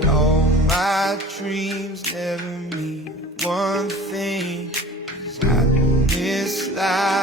And all my dreams never mean one thing, 'cause I know this life